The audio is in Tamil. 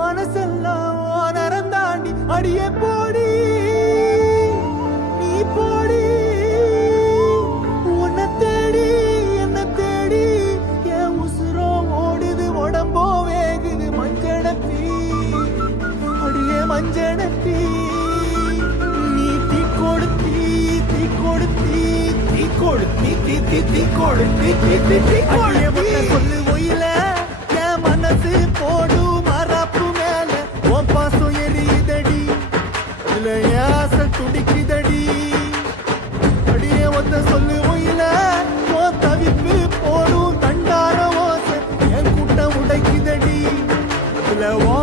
மனசெல்லாம் நரந்தாண்டி அடியே போடி நீ போடி உன்னை தேடி என்ன தேடி என் உசுரோ ஓடுது உடம்போ வேகுது மஞ்சனத்தி அடியே மஞ்சனத்தி நீ தீ கொடுத்தி தீ கொடுத்தி தீ கொடுத்தி தீ தீ தீ கொடுத்தி தீ தீ தீ கொடுத்தி சொல்லு ஒயில என் மனசு போடு மரப்பு மேல உன் பாசம் எரியுதடி இதுல ஆசை துடிக்குதடி அடியே ஒத்த சொல்லு ஒயில உன் தவிப்பு போடும் தண்டார ஓசை என் கூட்டம் உடைக்குதடி இதுல ஓ